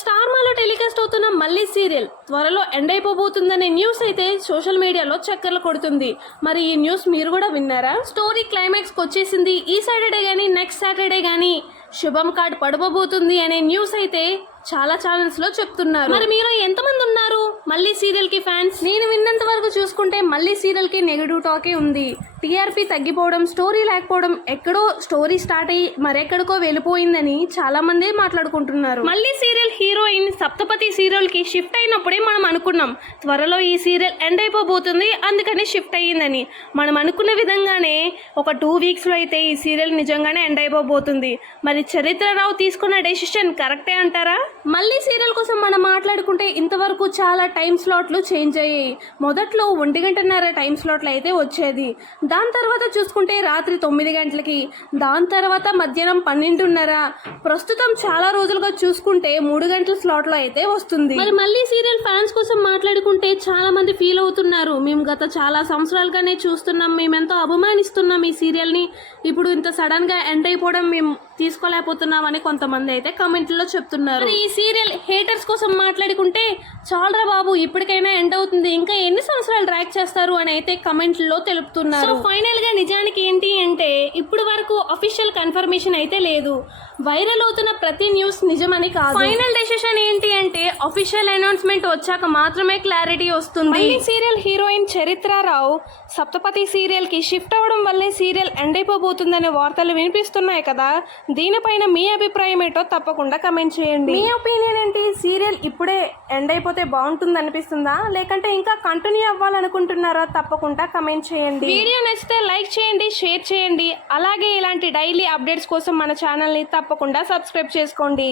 Star మాలో telecast అవుతున్న మళ్ళీ సీరియల్ త్వరలో ఎండ్ అయిపోబోతుందనే న్యూస్ అయితే సోషల్ మీడియాలో చక్కర్లు కొడుతుంది. మరి ఈ న్యూస్ మీరు కూడా విన్నారా? స్టోరీ క్లైమాక్స్కి వచ్చేసింది. ఈ సాటర్డే కానీ నెక్స్ట్ సాటర్డే కానీ శుభం కార్డ్ పడబోతుంది అనే న్యూస్ అయితే చాలా ఛానల్స్ లో చెప్తున్నారు. మరి మీరు ఎంతమంది ఉన్నారు మళ్ళీ సీరియల్ కి ఫ్యాన్స్? నేను విన్నంత వరకు చూసుకుంటే మళ్ళీ సీరియల్ కి నెగిటివ్ టాకే ఉంది. టీఆర్పీ తగ్గిపోవడం, స్టోరీ లేకపోవడం, ఎక్కడో స్టోరీ స్టార్ట్ అయ్యి మరెక్కడికో వెళ్ళిపోయిందని చాలా మంది మాట్లాడుకుంటున్నారు. మళ్ళీ సీరియల్ హీరోయిన్ సప్తపతి సీరియల్ కి షిఫ్ట్ అయినప్పుడే మనం అనుకున్నాం త్వరలో ఈ సీరియల్ ఎండ్ అయిపోబోతుంది, అందుకని షిఫ్ట్ అయ్యిందని. మనం అనుకున్న విధంగానే ఒక 2 వీక్స్ లో అయితే ఈ సీరియల్ నిజంగానే ఎండ్ అయిపోబోతుంది. మరి చరిత్రరావు తీసుకున్న డెసిషన్ కరెక్టే అంటారా? మళ్ళీ సీరియల్ కోసం మనం మాట్లాడుకుంటే ఇంతవరకు చాలా టైం స్లాట్లు చేంజ్ అయ్యాయి. మొదట్లో 1:30 టైం స్లాట్లు అయితే వచ్చేది. దాని తర్వాత చూసుకుంటే రాత్రి 9 గంటలకి, దాని తర్వాత మధ్యాహ్నం 12:30, ప్రస్తుతం చాలా రోజులుగా చూసుకుంటే 3 గంటల స్లాట్లో అయితే వస్తుంది. మరి మళ్ళీ సీరియల్ ఫ్యాన్స్ కోసం మాట్లాడుకుంటే చాలా మంది ఫీల్ అవుతున్నారు. మేము గత చాలా సంవత్సరాలుగానే చూస్తున్నాం, మేమెంతో అభిమానిస్తున్నాం ఈ సీరియల్ని, ఇప్పుడు ఇంత సడన్ గా ఎండ్ అయిపోవడం మేము తీసుకోలేకపోతున్నామని కొంతమంది అయితే కామెంట్లో చెప్తున్నారు. ఈ సీరియల్ హేటర్స్ కోసం మాట్లాడుకుంటే చాలరా బాబు ఇప్పటికైనా ఎండ్ అవుతుంది, ఇంకా ఎన్ని సంవత్సరాలు డ్రాగ్ చేస్తారు అని అయితే కమెంట్లో తెలుపుతున్నారు. ఫైనల్ గా నిజానికి ఏంటి అంటే ఇప్పుడు వరకు అఫీషియల్ కన్ఫర్మేషన్ అయితే లేదు. వైరల్ అవుతున్న ప్రతి న్యూస్ నిజమని కాదు. ఫైనల్ డెసిషన్ ఏంటి అంటే అఫీషియల్ అనౌన్స్మెంట్ వచ్చాక మాత్రమే క్లారిటీ వస్తుంది. ఈ సీరియల్ హీరోయిన్ చరిత్రరావు సప్తపతి సీరియల్ కి షిఫ్ట్ అవ్వడం వల్లే సీరియల్ ఎండ్ అయిపోబోతుందనే వార్తలు వినిపిస్తున్నాయి కదా, దీనిపైన మీ అభిప్రాయం ఏంటో తప్పకుండా కమెంట్ చేయండి. మీ ఒపీనియన్ ఏంటి? సీరియల్ ఇప్పుడే ఎండ్ అయిపోతే బాగుంటుంది అనిపిస్తుందా, లేకంటే ఇంకా కంటిన్యూ అవ్వాలనుకుంటున్నారా? తప్పకుండా కమెంట్ చేయండి. వీడియో నచ్చితే లైక్ చేయండి, షేర్ చేయండి. అలాగే ఇలాంటి డైలీ అప్డేట్స్ కోసం మన ఛానల్ని తప్పకుండా సబ్స్క్రైబ్ చేసుకోండి.